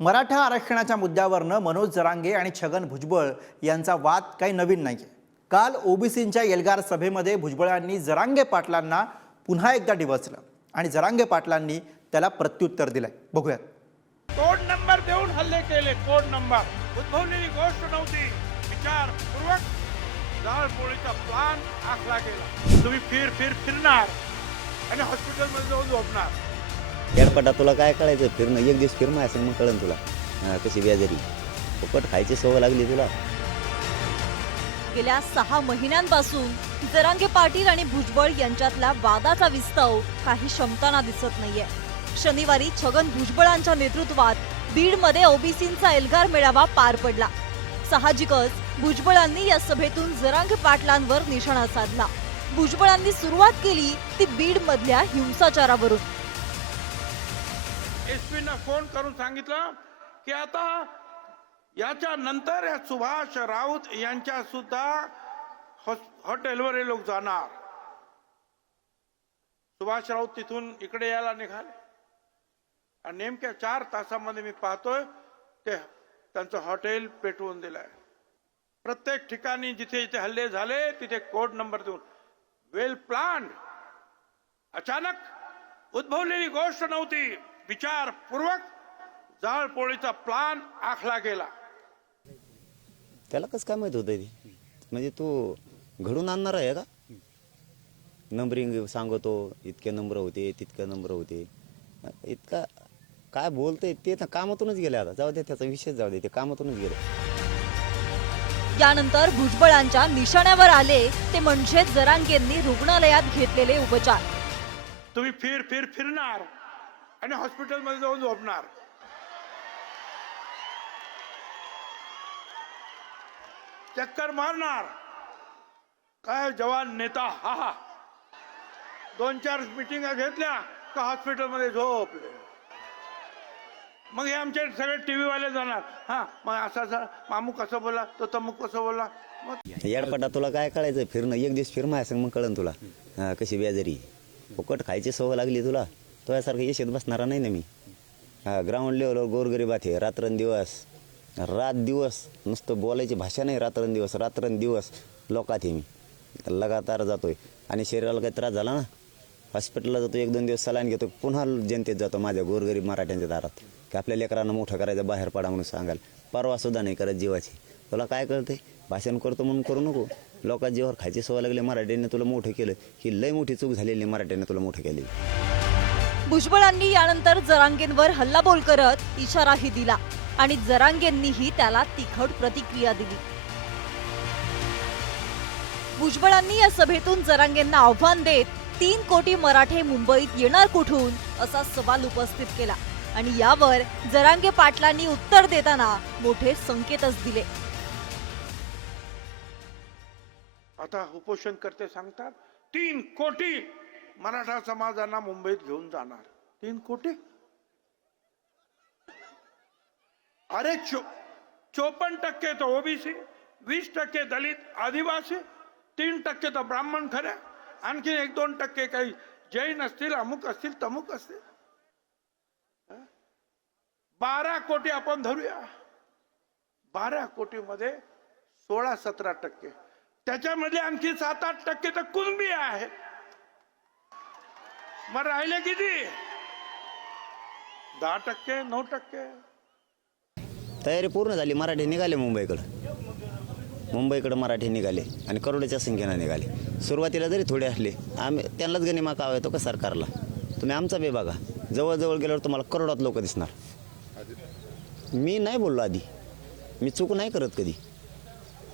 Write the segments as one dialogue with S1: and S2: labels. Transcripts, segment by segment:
S1: मराठा आरक्षणाच्या मुद्द्यावरनं मनोज जरांगे आणि छगन भुजबळ यांचा वाद काही नवीन नाही काल ओबीसींच्या एल्गार सभेमध्ये भुजबळांनी जरांगे पाटलांना पुन्हा एकदा डिवचलं आणि जरांगे पाटलांनी त्याला प्रत्युत्तर दिलंय. बघूयात.
S2: कोड नंबर देऊन हल्ले केले कोड नंबर. उद्भवलेली गोष्ट नव्हती. विचारपूर्वक जाळपोळीचा प्लान आखला गेला. तुम्ही फिर फिर फिरणार आणि हॉस्पिटलमध्ये जाऊन झोपणार.
S3: येडपटा तुला काय कळायचं फिरणं. एक दिवस फिरणं असेल मग कळन तुला. कशी व्याजारी फुकट खायची सवय लागली तुला.
S4: गेल्या सहा महिन्यांपासून जरांगे पाटील आणि भुजबळ यांच्यातल्या वादाचा विस्तव काही क्षमताना दिसत नाहीये. शनिवारी छगन भुजबळांच्या नेतृत्वात बीडमध्ये ओबीसींचा एल्गार मेळावा पार पडला. साहजिकच भुजबळांनी या सभेतून जरांगे पाटलांवर निशाणा साधला. भुजबळांनी सुरुवात केली ती बीड मधल्या हिंसाचारावरून.
S2: एस न फोन करून सांगितलं की आता याच्या नंतर या सुभाष राऊत यांच्या सुद्धा हॉटेलवर हे लोक जाणार. सुभाष राऊत तिथून इकडे यायला निघाले. आणि नेमक्या चार तासामध्ये मी पाहतोय ते त्यांचं हॉटेल पेटवून दिलंय. प्रत्येक ठिकाणी जिथे जिथे हल्ले झाले तिथे कोड नंबर देऊन. वेल प्लान अचानक उद्भवलेली गोष्ट नव्हती. विचारपूर्वक जाळपोळीचा प्लान आखला गेला.
S3: त्याला कसं काय माहीत होतं ते म्हणजे तू घडून आणणार आहे का? नंबरिंग सांगतो इतके नंबर होते तितके नंबर होते. इतका काय बोलतंय ते तर कामातूनच गेले आता. जाऊ दे त्याचा विषय जाऊ दे ते कामातूनच गेले.
S4: यानंतर भुजबळांच्या निशाण्यावर आले ते म्हणजे जरांगेंनी रुग्णालयात घेतलेले उपचार.
S2: तुम्ही फिर फिर फिरणार. आणि हॉस्पिटलमध्ये जाऊन झोपणार. चक्कर मारणार. काय जवान नेता हा हा. दोन चार मिटिंगा घेतल्या का हॉस्पिटलमध्ये झोपले. मग हे आमचे सगळे टीव्ही वाले जाणार. हा मग असं असा मामू कसं बोला तो तमुक कसं बोला मग
S3: येडपटा तुला काय कळायचं? फिरणं एक दिवस फिरणं असेल मग कळन तुला. हा, कशी व्याजारी फुकट खायची सवय लागली तुला. तो यासारखं येशीत बसणारा नाही ना मी. हा ग्राउंड लेवलवर गोरगरीबात आहे. रात्रंदिवस रात दिवस नुसतं बोलायची भाषा नाही रात्रंदिवस रात्रंदिवस लोकात हे मी. लगातार जातोय. आणि शरीराला काही त्रास झाला ना? हॉस्पिटलला जातो एक दोन दिवस सलाईन घेतो पुन्हा जनतेत जातो माझ्या गोरगरीब मराठ्यांच्या दारात. की आपल्या लेकरांना मोठं करायचं बाहेर पडा म्हणून सांगायला परवा सुद्धा नाही करत जीवाची. तुला काय कळतंय? भाषण करतो म्हणून करू नको. लोकात जीवावर खायची सवय लागली मराठीने तुला मोठं केलं. ही लय मोठी चूक झालेली मराठीने तुला मोठं केलेली.
S4: भुजबळांनी यानंतर जरांगेंवर हल्लाबोल करत इशाराही दिला आणि जरांगेंनीही त्याला तिखट प्रतिक्रिया दिली. भुजबळांनी या सभेतून जरांगेंना आव्हान देत तीन कोटी मराठे मुंबईत येणार कुठून असा सवाल उपस्थित केला आणि यावर जरांगे पाटलांनी उत्तर देताना मोठे संकेतच दिले.
S2: आता उपोषण करते सांगतात तीन कोटी मराठा समाजांना मुंबईत घेऊन जाणार. तीन कोटी? अरे चो चोपन्न टक्के तर ओबीसी वीस टक्के दलित आदिवासी तीन टक्के तर ब्राह्मण खरे आणखी एक दोन टक्के काही जैन असतील अमुक असतील तमुक असतील? बारा कोटी आपण धरूया. बारा कोटी मध्ये सोळा सतरा टक्के. त्याच्यामध्ये आणखी सात आठ टक्के तर कुणबी आहे मग राहिले किती? दहा टक्के नऊ टक्के.
S3: तयारी पूर्ण झाली मराठी निघाले मुंबईकडं. मुंबईकडं मराठी निघाले आणि करोडच्या संख्येनं निघाले. सुरुवातीला जरी थोडे असले आम्ही त्यांनाच गणिमा काव येतो का सरकारला? तुम्ही आमचा बे बघा. जवळजवळ गेल्यावर तुम्हाला करोडात लोक दिसणार. मी नाही बोललो आधी. मी चूक नाही करत कधी.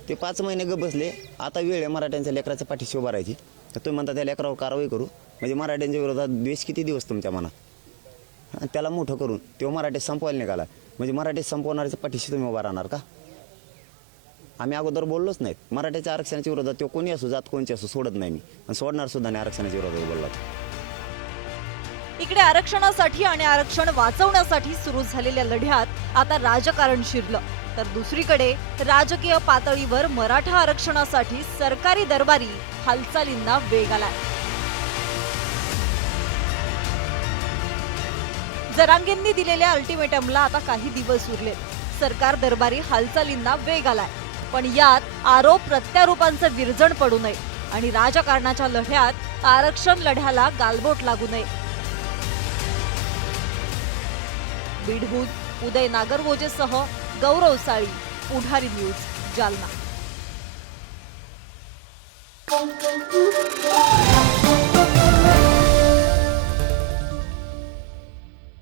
S3: ते पाच महिने ग बसले. आता वेळ आहे मराठ्यांच्या लेकराच्या पाठीशी उभा राहायची. तर तुम्ही म्हणता त्या लेकरावर कारवाई करू. म्हणजे मराठ्यांच्या विरोधात द्वेष किती दिवस तुमच्या मनात? त्याला मोठं करून तो मराठी संपवायला निघाला. म्हणजे मराठी संपवणाऱ्याच्या पाठीशी तुम्ही उभा राहणार का? आम्ही अगोदर बोललोच नाहीत. मराठ्याच्या आरक्षणाच्या विरोधात तो कोणी असू जात कोणची असो सोडत नाही मी. आणि सोडणार सुद्धा नाही आरक्षणाच्या विरोधात बोलला
S4: इकडे आरक्षणासाठी आणि आरक्षण वाचवण्यासाठी सुरू झालेल्या लढ्यात आता राजकारण शिरलं. तर दुसरीकडे राजकीय पातळीवर मराठा आरक्षणासाठी सरकारी दरबारी हालचालींना वेग आलाय. जरांगेंनी दिलेल्या अल्टिमेटमला आता काही दिवस उरले. सरकार दरबारी हालचालींना वेग आलाय. पण यात आरोप प्रत्यारोपांचं विरजण पडू नये आणि राजकारणाच्या लढ्यात आरक्षण लढ्याला गालबोट लागू नये. बीडहून उदय नागरवोजेसह गौरव साळी पुढारी न्यूज जालना.